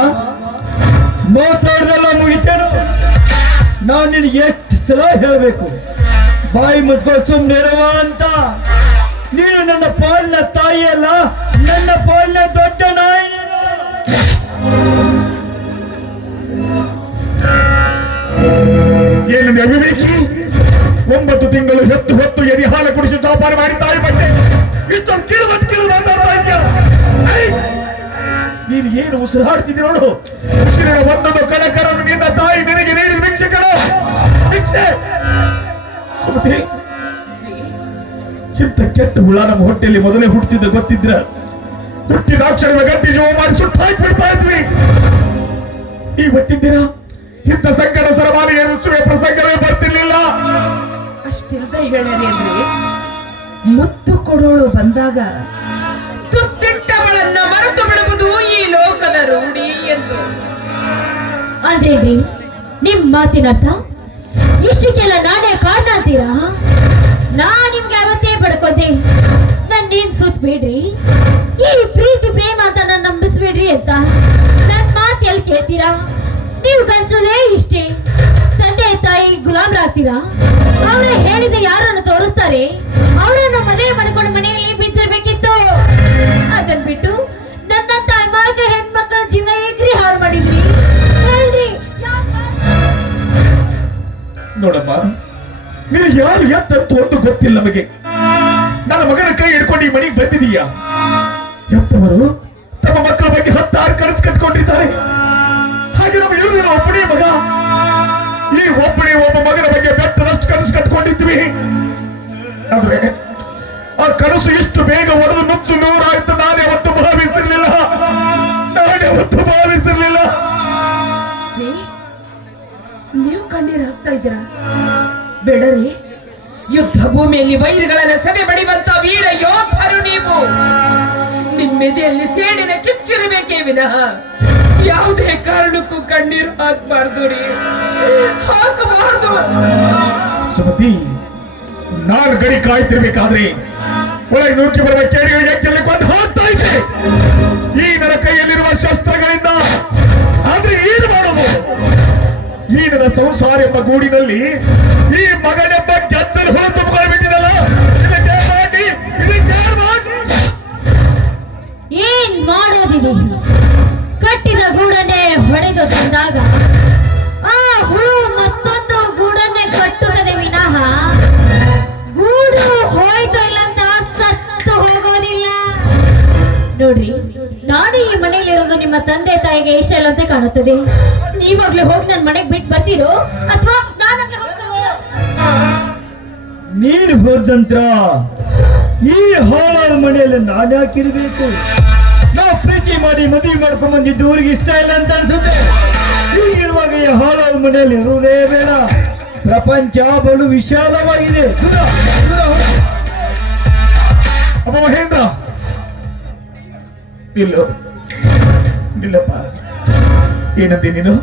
ಮಾತಾಡ್ದಲ್ಲ ಮುಗಿತೇನು? ನಾನ್ ನಿನಗೆ ಎಷ್ಟು ಸಲ ಹೇಳ್ಬೇಕು, ಬಾಯಿ ಮುಚ್ಕೋ ಸುಮ್ನಿರವ ಅಂತ. ನೀನು ನನ್ನ ಪಾಲಿನ ತಾಯಿ ಅಲ್ಲ, ನನ್ನ ಪಾಲಿನ ದೊಡ್ಡ ನಾಯಿ ನೀನು. ಏನು ಅವಿವೇಕಿ, 9 ತಿಂಗಳು ಹೊತ್ತು ಎದೆ ಹಾಲು ಕುಡಿಸಿ ಚಾಪಾರ ಮಾಡಿ ತಾಯಿ ಬಟ್ಟೆ ಇಷ್ಟೊಂದು ಕೀಳು ಮಾತಾಡ್ತಾ ಇದೆಯಾ? ನೀನು ಏನು ಉಸಿರಾಡ್ತಿದ್ದಿ ನೋಡು. ಉಸಿರಿನ ಒಂದೊಂದು ಕಣಕರನ್ನು ನಿನ್ನ ತಾಯಿ ನಿನಗೆ ನೀಡಿದ ಭಿಕ್ಷೆ ಕಣೋ, ಭಿಕ್ಷೆ. ಸುಮತಿ, ಇಂಥ ಕೆಟ್ಟ ಹುಳ ನಮ್ಮ ಹೊಟ್ಟೆಯಲ್ಲಿ ಮೊದಲೇ ಹುಟ್ಟಿದ್ದ ಗೊತ್ತಿದ್ರ ಹುಟ್ಟಿದ ಅಕ್ಷರಗಳ ಗಟ್ಟಿ ಜೀವ ಮಾಡಿ ಸುಟ್ಟು ಹಾಕಿ ಬಿಡ್ತಾ ಇದ್ವಿ. ಈ ಹೊತ್ತಿದ್ದೀರ ಇಂಥ ಸಂಕಟ ಸರಮಾರಿ ಎದುರಿಸುವ ಪ್ರಸಂಗವೇ ಬರ್ತಿರ್ಲಿಲ್ಲ. ಅಷ್ಟಿಲ್ದ ಹೇಳ್ಯಾರಿ ಅಂದ್ರೆ ಮುತ್ತು ಕೊಡೋಳು ಬಂದಾಗ ತುತ್ತಿಟ್ಟವಳನ್ನ ಮರೆತು ಬಿಡುವುದು ಈ ಲೋಕದ ರೂಢಿ ಎಂದು. ಅಂದ್ರೆ ನಿಮ್ ಮಾತಿನರ್ಥ ಇಷ್ಟಕ್ಕೆಲ್ಲ ನಾನೇ ಕಾರಣ ಅಂತೀರಾ? ನಾ ನಿಮ್ಗೆ ಅವತ್ತೇ ಬಡ್ಕೊಂಡೆ, ನನ್ನೇನ್ ಸುತ್ತಬೇಡ್ರಿ, ಈ ಪ್ರೀತಿ ಪ್ರೇಮ ಅಂತ ನನ್ನ ನಂಬಿಸ್ಬೇಡ್ರಿ ಅಂತ. ನನ್ ಮಾತು ಎಲ್ಲಿ ಕೇಳ್ತೀರಾ? ನೀವು ಕಷ್ಟದೇ ಇಷ್ಟೇ, ತಂದೆ ತಾಯಿ ಗುಲಾಮ್ರಾಗ್ತೀರಾ? ಅವ್ರೆ ಹೇಳಿದ ಯಾರನ್ನು ತೋರಿಸ್ತಾರೆ, ಅವರನ್ನ ಮದುವೆ ಮಾಡ್ಕೊಂಡು ಮನೆಯಲ್ಲಿ ಬಿದ್ದಿರ್ಬೇಕಿತ್ತು. ಅದನ್ ಬಿಟ್ಟು ನನ್ನ ತಾಯಿ ಮಗ ಹೆಣ್ಮಕ್ಳ ಜೀವನ ಹೇಗ್ರಿ ಹಾಳು ಮಾಡಿದ್ರಿ ಹೇಳ್ರಿ. ನೋಡಮ್ಮ, ನಿನಗೆ ಯಾರು ಎತ್ತಂತ ಒಂದು ಗೊತ್ತಿಲ್ಲ. ನಮಗೆ ನನ್ನ ಮಗನ ಕೈ ಹಿಡ್ಕೊಂಡು ಈ ಮನೆಗೆ ಬಂದಿದೀಯಾ? ಎತ್ತವರು ತಮ್ಮ ಮಕ್ಕಳ ಬಗ್ಗೆ 10 ಕನಸು ಕಟ್ಕೊಂಡಿದ್ದಾರೆ. ಹಾಗೆ ನಮ್ಮ ಇಳಿದಿನ ಒಬ್ಬನೇ ಮಗ, ಈ ಒಬ್ಬನೇ ಒಬ್ಬ ಮಗನ ಬಗ್ಗೆ ಬೆಟ್ಟದಷ್ಟು ಕನಸು ಕಟ್ಕೊಂಡಿದ್ವಿ. ಆದ್ರೆ ಆ ಕನಸು ಇಷ್ಟು ಬೇಗ ಒಡೆದು ನುಚ್ಚು ನೂರಾಯ್ತು ನಾನೇ ಅವತ್ತು ಭಾವಿಸಿರ್ಲಿಲ್ಲ. ನೀವು ಕಣ್ಣೀರು ಹಾಕ್ತಾ ಇದ್ದೀರಾ? ಬೇಡರಿ, ಯುದ್ಧ ಭೂಮಿಯಲ್ಲಿ ವೈರಿಗಳನ್ನ ಸದೆ ಬಡಿವಂತ ವೀರ ಯೋಧರು ನೀವು. ನಿಮ್ಮೆದೆಯಲ್ಲಿ ಸೇಡಿನ ಕಿಚ್ಚಿರಬೇಕೇ ವಿನಃ ಯಾವುದೇ ಕಾರಣಕ್ಕೂ ಕಣ್ಣೀರು ಹಾಕಬಾರ್ದು ರೀ, ಹಾಕಬಾರ್ದು. ಸುಮತಿ, ನಾನು ಗಡಿ ಕಾಯ್ತಿರ್ಬೇಕಾದ್ರೆ ಒಳಗೆ ನೂಕಿ ಬರುವ ಕೇಡಿಗಳಿಗೆ ಕೆಲ್ಲಿ ಕೊಂಡು ಹೋಗ್ತಾ ಇದ್ದೆ ಈ ನನ್ನ ಕೈಯಲ್ಲಿರುವ ಶಸ್ತ್ರಗಳಿಂದ. ಆದ್ರೆ ಏನು ಮಾಡೋದು? ಈ ನನ್ನ ಸಂಸಾರ ಎಂಬ ಗೂಡಿನಲ್ಲಿ ಈ ಮಗನೆಂಬ ಕೆತ್ತಲು ಹೊರ ತುಂಬಿಕೊಂಡು ಬಿಟ್ಟಿದಲ್ಲ. ಇದಕ್ಕೆ ಮಾಡಿ ಏನ್ ಮಾಡೋದಿದೆ? ಕಟ್ಟಿದ ಗೂಡನ್ನೇ ಹೊಡೆದು ತಂದಾಗ ಆ ಹುಳು ಮತ್ತೊಂದು ಗೂಡನ್ನೇ ಕಟ್ಟುತ್ತದೆ ವಿನಃ ಗೂಡು ಹೋಯ್ತು ಇಲ್ಲ ಅಂತ ಸತ್ತು ಹೋಗೋದಿಲ್ಲ. ನೋಡ್ರಿ, ನಾನು ಈ ಮನೆಯಲ್ಲಿರೋದು ನಿಮ್ಮ ತಂದೆ ತಾಯಿಗೆ ಇಷ್ಟ ಇಲ್ಲ ಅಂತ ಕಾಣುತ್ತದೆ. ನೀವಾಗ್ಲೇ ಹೋಗಿ ನನ್ನ ಮನೆಗೆ ಬಿಟ್ಟು ಬರ್ತೀರೋ ಅಥವಾ ನಾನಾಗ್ಲೇ ಹೋಗ್ತೀರೋ? ನೀನು ಹೋದಂತ್ರ ಈ ಹಾಳಾದ ಮನೆಯಲ್ಲಿ ನಾನು ಯಾಕಿರ್ಬೇಕು? ನಾವು ಪ್ರೀತಿ ಮಾಡಿ ಮದುವೆ ಮಾಡ್ಕೊಂಡ್ ಬಂದಿದ್ದು ಊರಿಗೆ ಇಷ್ಟ ಇಲ್ಲ ಅಂತ ಅನ್ಸುತ್ತೆ. ಹೀಗಿರುವಾಗ ಈ ಹಾಳಾದ ಮನೆಯಲ್ಲಿ ಇರುವುದೇ ಬೇಡ. ಪ್ರಪಂಚ ಬಲು ವಿಶಾಲವಾಗಿದೆ. ದೂರ ದೂರ ಹೋಗು. ಅಮ್ಮ ಮಹೇಂದ್ರ, ಇಲ್ಲಪ್ಪ. ಏನಂತೆ ನೀನು?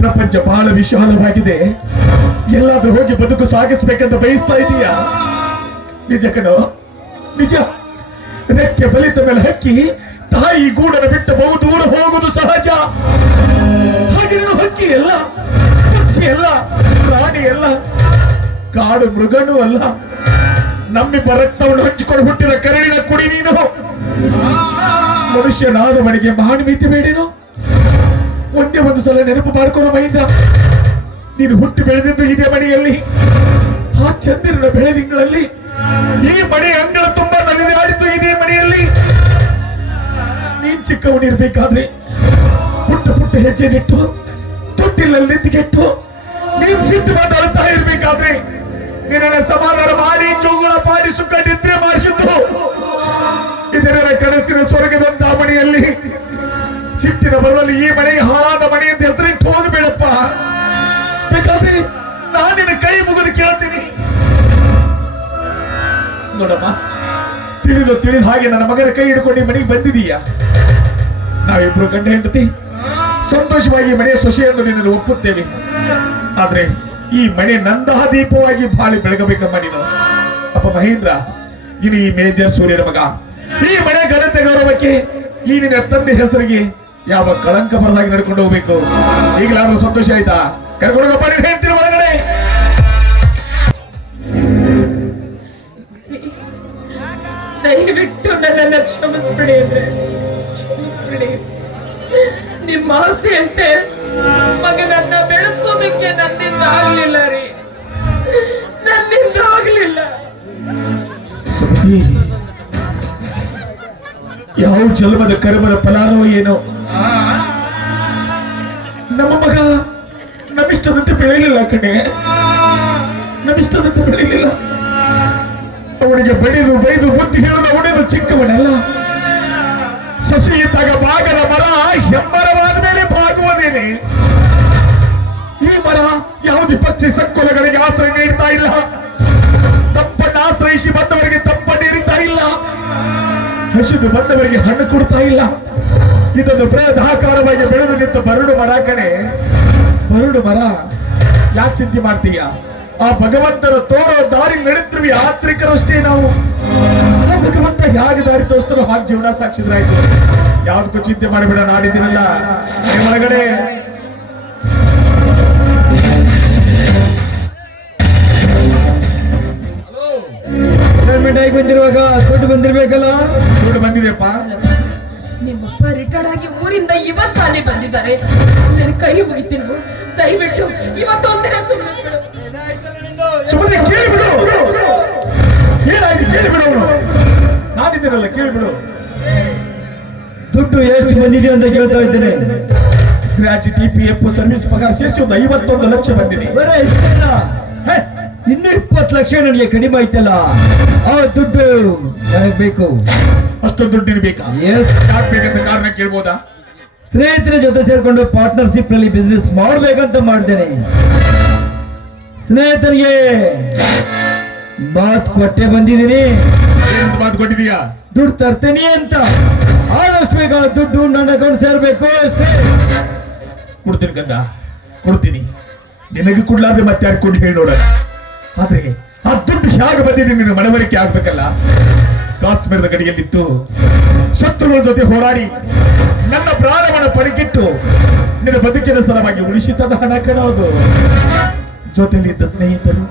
ಪ್ರಪಂಚ ಬಹಳ ವಿಶಾಲವಾಗಿದೆ, ಎಲ್ಲಾದ್ರೂ ಹೋಗಿ ಬದುಕು ಸಾಗಿಸ್ಬೇಕಂತ ಬಯಸ್ತಾ ಇದೀಯಾ? ನಿಜ ಕಣೋ, ನಿಜ. ರೆಕ್ಕೆ ಬಲಿತ ಮೇಲೆ ಹಕ್ಕಿ ತಾಯಿ ಗೂಡನ್ನು ಬಿಟ್ಟು ಬಹು ದೂರ ಹೋಗುವುದು ಸಹಜ. ಹಾಗೆ ನೀನು ಹಕ್ಕಿ ಅಲ್ಲ, ಪಕ್ಷಿ ಅಲ್ಲ, ಪ್ರಾಣಿ ಅಲ್ಲ, ಕಾಡು ಮೃಗನೂ ಅಲ್ಲ. ನಮ್ಮಿಬ್ಬ ರಕ್ತವನ್ನು ಹಂಚಿಕೊಂಡು ಹುಟ್ಟಿದ ಕರಡಿನ ಕುಡಿ ನೀನು. ಮನುಷ್ಯನಾದ ಮನೆಗೆ ಮಾನವೀಯತೆ ಬೇಡೇನು? ಒಂದೇ ಒಂದು ಸಲ ನೆನಪು ಮಾಡ್ಕೊಳ್ಳೋ ಮಹೇಂದ್ರ. ನೀನು ಹುಟ್ಟಿ ಬೆಳೆದಿದ್ದು ಇದೇ ಮನೆಯಲ್ಲಿ, ಆ ಚಂದಿರನ ಬೆಳೆದಿಂಗಳಲ್ಲಿ ಈ ಮನೆ ಅಂಗಳ ತುಂಬಾ ನಲಿದಾಡಿದ್ದು ಇದೇ ಮನೆಯಲ್ಲಿ. ನೀನ್ ಚಿಕ್ಕವನಿರ್ಬೇಕಾದ್ರೆ ಪುಟ್ಟ ಪುಟ್ಟ ಹೆಜ್ಜೆ ನಿಟ್ಟು ತೊಟ್ಟಿಲಲ್ಲಿ ನಿಂತುಗೆಟ್ಟು ನೀನ್ ಸಿಟ್ಟು ಮಾತಾಡ್ತಾ ಇರ್ಬೇಕಾದ್ರೆ ನಿನ್ನ ಸಮಾಧಾನ ಮಾಡಿ ಚೌಗುಳ ಪಾಡಿ ಸುಖ ನಿದ್ರೆ ಮಾಡಿಸಿದ್ದು ಇದರ ಕನಸಿನ ಸ್ವರ್ಗದಂತಹ ಮನೆಯಲ್ಲಿ ಸಿಟ್ಟಿನ ಬರದಲ್ಲಿ ಈ ಮನೆಗೆ ಹಾಳಾದ ಮನೆ ಅಂತ ಹೆಸರಿಟ್ಟು ಹೋಗಬೇಡಪ್ಪ. ಬೇಕಾದ್ರೆ ನಾನು ನಿನ್ನ ಕೈ ಮುಗಿದು ಕೇಳ್ತೀನಿ. ನೋಡಮ್ಮ, ತಿಳಿದ ಹಾಗೆ ನನ್ನ ಮಗನ ಕೈ ಹಿಡ್ಕೊಂಡು ಈ ಮನೆಗೆ ಬಂದಿದೀಯ. ನಾವಿಬ್ರು ಗಂಡ ಹೆಂಡತಿ ಸಂತೋಷವಾಗಿ ಮನೆಯ ಸೊಸೆಯನ್ನು ನಿನ್ನನ್ನು ಒಪ್ಪುತ್ತೇವೆ. ಆದ್ರೆ ಈ ಮನೆ ನಂದಹ ದೀಪವಾಗಿ ಬಾಳಿ ಬೆಳಗಬೇಕಮ್ಮ ನೀನು. ಅಪ್ಪ ಮಹೇಂದ್ರ, ನೀನು ಈ ಮೇಜರ್ ಸೂರ್ಯನ ಮಗ. ಈ ಮನೆ ಘನತೆ ಗೌರವಕ್ಕೆ ಈ ನಿನ್ನ ತಂದೆ ಹೆಸರಿಗೆ ಯಾವ ಕಳಂಕ ಬರದಾಗಿ ನಡ್ಕೊಂಡು ಹೋಗ್ಬೇಕು. ಈಗಲಾದ್ರೂ ಸಂತೋಷ ಆಯ್ತಾ? ಕರ್ಕೊಂಡೋಗಪ್ಪ ನೀನು ಹೇಳ್ತೀನಿ ಒಳಗಡೆ. ದಯವಿಟ್ಟು ನನ್ನನ್ನು ಕ್ಷಮಿಸ್ಬಿಡಿ ಅಂದ್ರೆ ಕ್ಷಮಿಸ್ಬಿಡಿ. ನಿಮ್ಮ ಆಸೆಯಂತೆ ಮಗನನ್ನ ಬೆಳೆಸೋದಕ್ಕೆ ನನ್ನಿಂದ ಆಗ್ಲಿಲ್ಲ ರೀ, ನನ್ನಿಂದ ಆಗ್ಲಿಲ್ಲ. ಸುಮತಿ, ಯಾವ ಜನ್ಮದ ಕರ್ಮದ ಫಲಾನೋ ಏನೋ ನಮ್ಮ ಮಗ ನಮ್ಮಿಷ್ಟದಂತೆ ಬೆಳೆಯಲಿಲ್ಲ ಕಣೆ, ನಮ್ಮಿಷ್ಟದಂತೆ ಬೆಳೆಯಲಿಲ್ಲ. ಅವನಿಗೆ ಬಡಿದು ಬೈದು ಬುದ್ಧಿ ಹೇಳಲು ಅವನೇನು ಚಿಕ್ಕವನಲ್ಲ. ಸಸಿ ಇದ್ದಾಗ ಬಾಗದ ಮರ ಹೆಮ್ಮರವಾದ ಮೇಲೆ ಬಾಗುವುದೇನೆ. ಈ ಮರ ಯಾವುದೇ ಪಕ್ಷಿ ಸಂಕುಲಗಳಿಗೆ ಆಶ್ರಯ ನೀಡ್ತಾ ಇಲ್ಲ, ತಪ್ಪನ್ನು ಆಶ್ರಯಿಸಿ ಬಂದವರಿಗೆ ತಪ್ಪನ್ನು ನೀಡುತ್ತಾ ಇಲ್ಲ, ಹಸಿದು ಬಂದವರಿಗೆ ಹಣ್ಣು ಕೊಡ್ತಾ ಇಲ್ಲ. ಇದೊಂದು ಬೃಹದಾಕಾರವಾಗಿ ಬೆಳೆದು ನಿಂತ ಬರಡು ಮರ ಕಣೆ, ಬರಡು ಮರ. ಯಾಕೆ ಚಿಂತೆ ಮಾಡ್ತೀಯ? ಆ ಭಗವಂತನ ತೋರೋ ದಾರಿ ನಡೆದ್ರೂ ಯಾತ್ರಿಕರಷ್ಟೇ ನಾವು. ಆ ಭಗವಂತ ಹೇಗೆ ದಾರಿ ತೋರಿಸ್ತಾರೋ ಹಾಗೆ ಜೀವನ ಸಾಕ್ಷಿದ್ರಾಯ್ತು. ಯಾವ್ದಕ್ಕೂ ಚಿಂತೆ ಮಾಡಿಬಿಡ, ನಾಡಿದ್ದೀನಲ್ಲ ಒಳಗಡೆ. ಬಂದಿರುವಾಗ ದುಡ್ಡು ಬಂದಿರ್ಬೇಕಲ್ಲ? ದುಡ್ಡು ಬಂದಿದೆಯಪ್ಪ. ನಿಮ್ಮಪ್ಪ ರಿಟೈರ್ಡ್ ಆಗಿ ಊರಿಂದ ಇವತ್ತಾನೆ ಬಂದಿದ್ದಾರೆ. ನನ್ನ ಕೈ ಮುಗಿತೀನಿ, ದಯವಿಟ್ಟು ಇವತ್ತೊಂದಿನ ಸುಮ್ಮನೆ ಸುಮ್ಮನೆ ಕೇಳಿಬಿಡು. ಏನಾಯ್ತು ಕೇಳಿಬಿಡು. ನಾನಿದ್ದೀನಲ್ಲ, ಕೇಳಿಬಿಡು. ದುಡ್ಡು ಎಷ್ಟು ಬಂದಿದೆ ಅಂತ ಕೇಳ್ತಾ ಇದ್ದೇನೆ. ಗ್ರಾಚ್ಯುಟಿ, PF, ಸರ್ವಿಸ್ ಪಗಾರ ಸೇರಿಸಿ ಒಂದು 51 ಲಕ್ಷ ಬಂದಿದೆ. ಬರೇ ಇಷ್ಟೇನ? ಇನ್ನು 20 ಲಕ್ಷ ನನಗೆ ಕಡಿಮೆ ಆಯ್ತಲ್ಲ, ಆ ದುಡ್ಡು ನನಗೆ ಬೇಕು. ಅಷ್ಟೊಂದು ದುಡ್ಡಿನ ಬೇಕಾ? ಎಸ್. ಯಾಕೆ ಬೇಕಂತ ಕಾರಣ ಕೇಳ್ಬೋದಾ? ಸ್ನೇಹಿತರ ಜೊತೆ ಸೇರ್ಕೊಂಡು ಪಾರ್ಟ್ನರ್ಶಿಪ್ ನಲ್ಲಿ ಬಿಸ್ನೆಸ್ ಮಾಡ್ಬೇಕಂತ ಮಾಡ್ತೇನೆ. ಸ್ನೇಹಿತರಿಗೆ ಮಾತು ಕೊಟ್ಟೆ ಬಂದಿದ್ದೀನಿ. ಏನಂತ ಮಾತು ಕೊಟ್ಟಿದೀಯಾ? ದುಡ್ಡು ತರ್ತೇನೆ ಅಂತ. ಆದಷ್ಟು ಬೇಗ ದುಡ್ಡು ನನ್ನ ಅಕೌಂಟ್ ಸೇರ್ಬೇಕು ಅಷ್ಟೇ. ಕೊಡ್ತೀನಿ ಗಂಧ, ಕೊಡ್ತೀನಿ. ನಿನಗೆ ಕೊಡ್ಲಾರ್ದೆ ಮತ್ತೆ ಯಾರು ಕೊಟ್ಟು ಹೇಳಿ ನೋಡೋಣ. ಆದ್ರೆ ಆ ದುಡ್ಡು ಹೇಗೆ ಬಂದಿದೆ ನಿನ್ನ ಮನವರಿಕೆ ಆಗ್ಬೇಕಲ್ಲ. ಕಾಶ್ಮೀರದ ಗಡಿಯಲ್ಲಿತ್ತು ಶತ್ರುಗಳ ಜೊತೆ ಹೋರಾಡಿ ನನ್ನ ಪ್ರಾಣವನ್ನು ಪಡೆಗಿಟ್ಟು ನಿನ್ನ ಬದುಕಿನ ಸಲವಾಗಿ ಉಳಿಸಿದ ಹಣ ಕಣೋದು. ಜೊತೆಲಿದ್ದ ಸ್ನೇಹಿತರು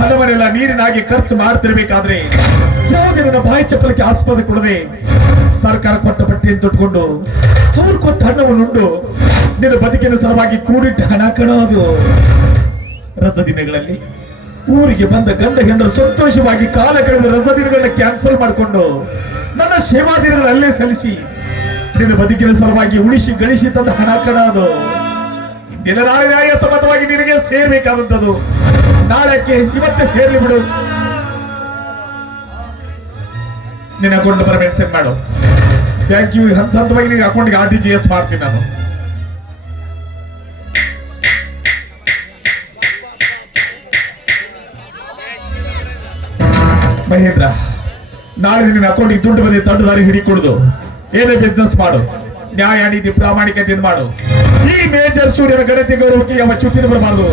ಹಲವರೆಲ್ಲ ನೀರಿನಾಗಿ ಖರ್ಚು ಮಾಡ್ತಿರ್ಬೇಕಾದ್ರೆ ಯಾವುದೇ ನನ್ನ ಬಾಯಿ ಚಪ್ಪಲಕ್ಕೆ ಆಸ್ಪದ ಕೊಡದೆ ಸರ್ಕಾರ ಕೊಟ್ಟ ಬಟ್ಟೆಯನ್ನು ತೊಟ್ಕೊಂಡು ಅವ್ರು ಕೊಟ್ಟ ಹಣವನ್ನು ಉಂಡು ನಿನ್ನ ಬದುಕಿನ ಸಲುವಾಗಿ ಕೂಡಿಟ್ಟ ಹಣ ಕಣೋದು. ರಜ ದಿನಗಳಲ್ಲಿ ಊರಿಗೆ ಬಂದ ಗಂಡ ಹೆಂಡರು ಸಂತೋಷವಾಗಿ ಕಾಲ ಕಳೆದ ರಜ ದಿನಗಳನ್ನ ಕ್ಯಾನ್ಸಲ್ ಮಾಡಿಕೊಂಡು ನನ್ನ ಸೇವಾ ದಿನಗಳಲ್ಲೇ ಸಲ್ಲಿಸಿ ನಿನ್ನ ಬದುಕಿನ ಸಲುವಾಗಿ ಉಳಿಸಿ ಗಳಿಸಿ ತಂದ ಹಣ ಕಣೋದು. ಇಂದಿನ ನಾಳೆ ನ್ಯಾಯಸಮ್ಮತವಾಗಿ ನಿನಗೆ ಸೇರ್ಬೇಕಾದಂಥದ್ದು. ನಾಳೆಕ್ಕೆ ಇವತ್ತೇ ಸೇರ್ಲಿ ಬಿಡು. ನಿನ್ನ ಅಕೌಂಟ್ ಪರ್ಮೆಂಟ್ ಸೆಂಡ್ ಮಾಡು. Thank you. ಹಂತ ಹಂತವಾಗಿ ನಿನ್ನ ಅಕೌಂಟ್ಗೆ RTGS ಮಾಡ್ತೀನಿ ನಾನು. ಮಹೇಂದ್ರ, ನಾಳೆ ನಿನ್ನ ಅಕೌಂಟಿಗೆ ದುಡ್ಡು ಬಂದಿ ದೊಡ್ಡ ದಾರಿ ಹಿಡಿಕೊಡುದು. ಏನೇ ಬಿಸ್ನೆಸ್ ಮಾಡು, ನ್ಯಾಯ ನೀತಿ ಪ್ರಾಮಾಣಿಕತೆಯಿಂದ ಮಾಡು. ಈ ಮೇಜರ್ ಸೂರ್ಯನ ಗಣತಿ ಗೌರವಕ್ಕೆ ಯಾವ ಚ್ಯುತಿನೂ ಬರಬಾರದು.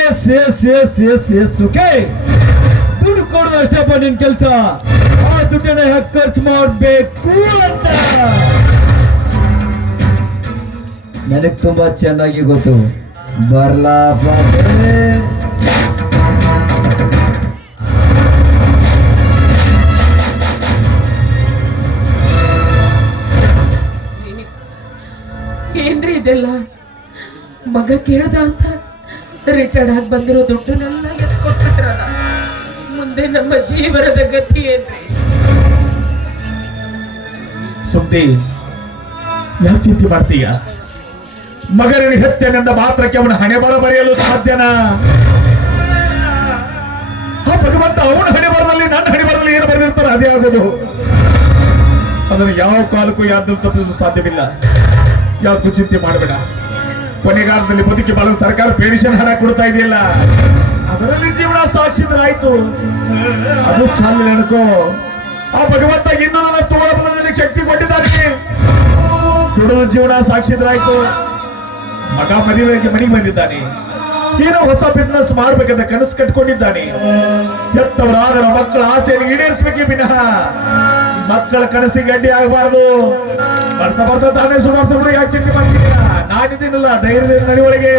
Yes yes yes yes yes okay. ದುಡ್ಡು ಕೊಡೋದು ಅಷ್ಟೇಪ್ಪ ನಿನ್ ಕೆಲಸ. ಆ ದುಡ್ಡನ್ನ ಹೇಗೆ ಖರ್ಚು ಮಾಡಬೇಕು ಅಂತ ನನಗೆ ತುಂಬಾ ಚೆನ್ನಾಗಿ ಗೊತ್ತು. ಬರ್ಲಾ ಏನ್ರಿ ಇದೆಲ್ಲ? ಮಗ ಕೇಳ್ದ ಅಂತ ರಿಟೈರ್ಡ್ ಆಗಿ ಬಂದಿರೋ ದುಡ್ಡನ್ನೆಲ್ಲ ಎತ್ಕೊಟ್ಬಿಟ್ರಲ್ಲ, ಮುಂದೆ ನಮ್ಮ ಜೀವನದ ಗತಿ ಏನ್ರಿ? ಸುದ್ದಿ ಯಾಕೆ ಚಿಂತೆ ಮಾಡ್ತೀಯ? ಮಗನಿಗೆ ಹೆತ್ತನೆಂದ ಮಾತ್ರಕ್ಕೆ ಅವನ ಹಣೆ ಬರ ಬರೆಯಲು ಸಾಧ್ಯನಾ? ಆ ಭಗವಂತ ಅವನ ಹಣೆ ಬರದಲ್ಲಿ ನನ್ನ ಹಣೆ ಬರದಲ್ಲಿ ಏನು ಬರೆದಿರ್ತಾರೆ ಅದೇ ಆಗೋದು. ಅದನ್ನು ಯಾವ ಕಾಲಕ್ಕೂ ಯಾರ್ದು ತಪ್ಪಿಸಲು ಸಾಧ್ಯವಿಲ್ಲ. ಯಾವ್ದಕ್ಕೂ ಚಿಂತೆ ಮಾಡಬೇಡ. ಕೊನೆಗಾಲದಲ್ಲಿ ಬದುಕಿ ಬಾಳಲು ಸರ್ಕಾರ ಪೆನ್ಷನ್ ಹಣ ಕೊಡ್ತಾ ಇದೆಯಲ್ಲ, ಅದರಲ್ಲಿ ಜೀವನ ಸಾಕ್ಷಿದ್ರಾಯ್ತು. ಅದು ಸಾಲ ಅನ್ಕೋ. ಆ ಭಗವಂತ ಇನ್ನೂ ನನ್ನ ತೋಳಬಲದಲ್ಲಿ ಶಕ್ತಿ ಕೊಟ್ಟಿದ್ದಾನೆ. ದುಡಿದ ಜೀವನ ಸಾಕ್ಷಿದ್ರಾಯ್ತು. ಮಗ ಮದುವೆಗೆ ಮನೆಗೆ ಬಂದಿದ್ದಾನೆ. ಏನೋ ಹೊಸ ಬಿಸ್ನೆಸ್ ಮಾಡ್ಬೇಕಂತ ಕನಸು ಕಟ್ಕೊಂಡಿದ್ದಾನೆ. ಹೆತ್ತವರಾದರ ಮಕ್ಕಳ ಆಸೆಯನ್ನು ಈಡೇರಿಸಬೇಕೇ ವಿನಃ ಮಕ್ಕಳ ಕನಸಿಗೆ ಅಡ್ಡಿ ಆಗಬಾರದು. ಬರ್ತಾ ಬರ್ತಾ ತಾನೇ ಸುಧಾರಿಸ್ಬಿಟ್ಟು ಯಾಕೆ ಚಿಂತೆ ಮಾಡ್ತೀರಾ? ನಾನಿದ್ದೀನಲ್ಲ, ಧೈರ್ಯದಿಂದ ನಡಿವಳಿಗೆ.